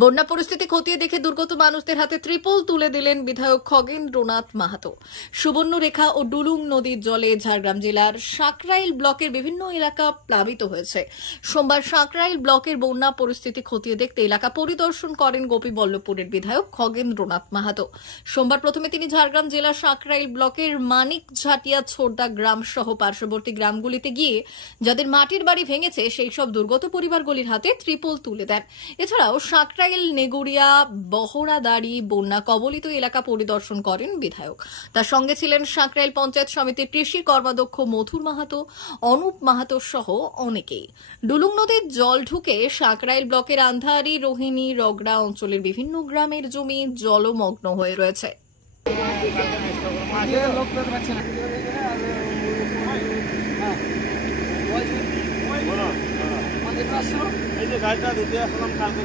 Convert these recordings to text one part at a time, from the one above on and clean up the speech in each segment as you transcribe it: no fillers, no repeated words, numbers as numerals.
বন্যা পরিস্থিতি খতিয়ে দেখে দুর্গত মানুষদের হাতে ত্রিপল তুলে দিলেন বিধায়ক খগেন্দ্রনাথ মাহাতো। সুবর্ণরেখা ও ডুলুং নদীর জলে ঝাড়গ্রাম জেলার সাঁকরাইল ব্লকের বিভিন্ন এলাকা প্লাবিত হয়েছে। সোমবার সাঁকরাইল ব্লকের বন্যা পরিস্থিতি খতিয়ে দেখতে এলাকা পরিদর্শন করেন গোপীবল্লভপুরের বিধায়ক খগেন্দ্রনাথ মাহাতো। সোমবার প্রথমে তিনি ঝাড়গ্রাম জেলার সাঁকরাইল ব্লকের মানিকঝাটিয়া ছোড়দা গ্রাম সহ পার্শ্ববর্তী গ্রামগুলিতে গিয়ে যাদের মাটির বাড়ি ভেঙেছে সেই সব দুর্গত পরিবারগুলির হাতে ত্রিপল তুলে দেন। এছাড়াও সাঁকরাইল নেগুড়িয়া বহরাদাড়ি বন্যা কবলিত এলাকা পরিদর্শন করেন বিধায়ক। তার সঙ্গে ছিলেন সাঁকরাইল পঞ্চায়েত সমিতির কৃষি কর্মাধ্যক্ষ মথুর মাহাতো, অনুপ মাহাতো সহ অনেকেই। ডুলুং নদীর জল ঢুকে সাঁকরাইল ব্লকের আন্ধারি, রোহিণী, রগড়া অঞ্চলের বিভিন্ন গ্রামের জমি জলমগ্ন হয়ে রয়েছে। এই যে গাড়িটা দিতে আসলাম কালকে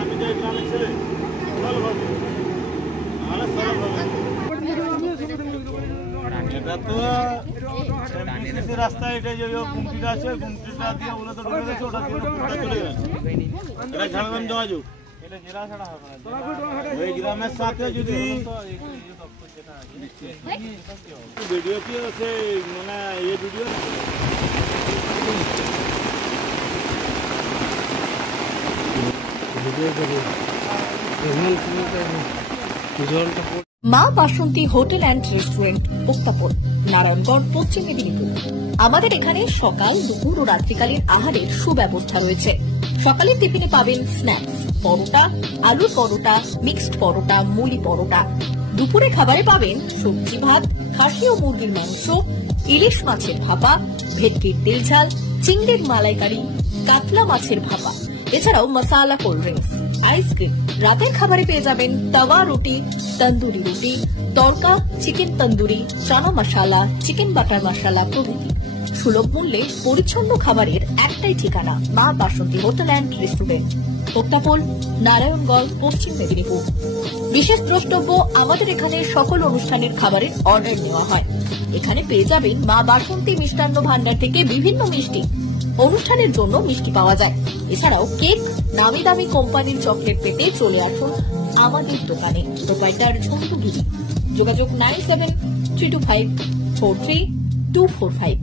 আমি যে গ্রামের ছেলে এটা তো রাস্তা, এটা যে গুমটিটা আছে গুমটিটা দিয়ে ওগুলো তো ঢুকে গেছে, ওটা দিয়ে চলে গেছে। এটা ঝাড়গ্রাম যোগাযোগ, এটা জেলা ছাড়া হবে না। ওই গ্রামের সাথে যদি ভিডিও কি আছে মানে এই ভিডিও মা বাসন্তী হোটেল অ্যান্ড রেস্টুরেন্ট, উত্তাপন, নারায়ণগড়, পশ্চিম মেদিনীপুর। আমাদের এখানে সকাল, দুপুর ও রাত্রিকালীন আহারের সুব্যবস্থা রয়েছে। সকালের টিফিনে পাবেন স্ন্যাক্স, পরোটা, আলুর পরোটা, মিক্সড পরোটা, মুলি পরোটা। দুপুরে খাবারে পাবেন সবজি ভাত, খাসি ও মুরগির মাংস, ইলিশ মাছের ভাপা, ভেটকির তেল ঝাল, চিংড়ির মালাইকারি, কাতলা মাছের ভাপা। এছাড়াও মশালা কোল্ড ড্রিঙ্কস, আইসক্রিম। রাতের খাবারে পেয়ে যাবেন তাওয়া রুটি, তন্দুরি রুটি, তড়কা, চিকেন তন্দুরি, চানা মশালা, চিকেন বাটার মশালা প্রভৃতি। সুলভ মূল্যে পরিচ্ছন্ন খাবারের একটাই ঠিকানা, মা বাসন্তী হোটেল অ্যান্ড রেস্টুরেন্ট, উত্তাপন, নারায়ণগড়, পশ্চিম মেদিনীপুর। বিশেষ দ্রষ্টব্য, আমাদের এখানে সকল অনুষ্ঠানের খাবারের অর্ডার নেওয়া হয়। এখানে পেয়ে যাবেন মা বাসন্তী মিষ্টান্ন ভান্ডার থেকে বিভিন্ন মিষ্টি। অনুষ্ঠানের জন্য মিষ্টি পাওয়া যায়। এছাড়াও কেক, নামি দামি কোম্পানির চকলেট পেতে চলে আসুন আমাদের দোকানে। প্রোপাইটার ঝন্টু গিরি। যোগাযোগ 9732543245।